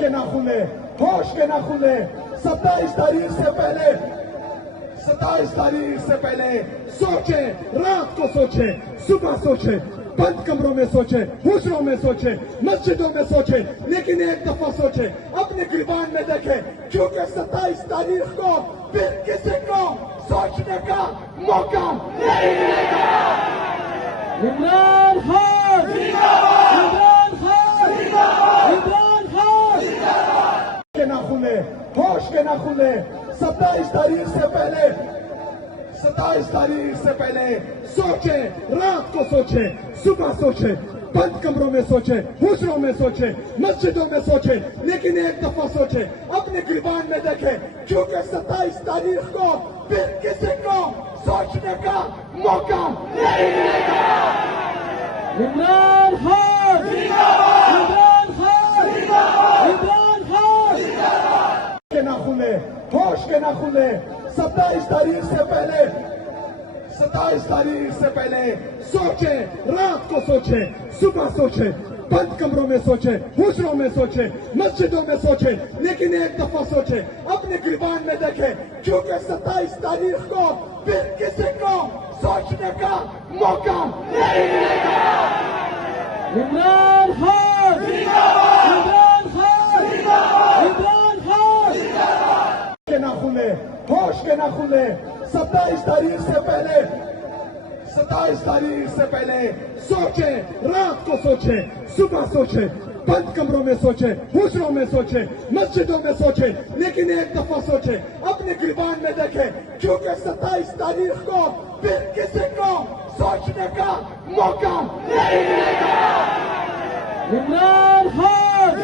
کے نہ کھلے، ہوش کے نہ کھلے، 27 تاریخ سے پہلے سوچیں، رات کو سوچیں، صبح سوچیں، بند کمروں میں سوچیں، حجروں میں سوچیں، مسجدوں میں سوچیں، لیکن ایک دفعہ سوچیں، اپنے گریبان میں دیکھیں، کیونکہ 27 تاریخ کو پھر کسی کو سوچنے کا موقع نہیں ملے گا۔ عمران خان عمران خان عمران خان کے نہ کھلے، ہوش کے نہ کھلے، 27 تاریخ سے پہلے سوچیں، رات کو سوچیں، صبح سوچیں، بند کمروں میں سوچیں، حجروں میں سوچیں، مسجدوں میں سوچیں، لیکن ایک دفعہ سوچیں، اپنے گریبان میں دیکھیں، کیونکہ 27 تاریخ کو پھر کسی کو سوچنے کا موقع نہیں ملے گا۔ عمران خان عمران خان عمران خان کے نہ کھلے، ہوش کے نہ کھلے، 27 تاریخ سے پہلے سوچیں، رات کو سوچیں، صبح سوچیں، بند کمروں میں سوچیں، حجروں میں سوچیں، مسجدوں میں سوچیں، لیکن ایک دفعہ سوچیں، اپنے گریبان میں دیکھیں، کیونکہ 27 تاریخ کو پھر کسی کو سوچنے کا موقع نہیں ملے گا۔ عمران خان عمران خان عمران خان کے نہ کھلے، ہوش کے نہ کھلے، 27 تاریخ سے پہلے سوچیں، رات کو سوچیں، صبح سوچیں، بند کمروں میں سوچیں، حجروں میں سوچیں، مسجدوں میں سوچیں، لیکن ایک دفعہ سوچیں، اپنے گریبان میں دیکھیں، کیونکہ 27 تاریخ کو پھر کسی کو سوچنے کا موقع نہیں ملے گا۔ عمران خان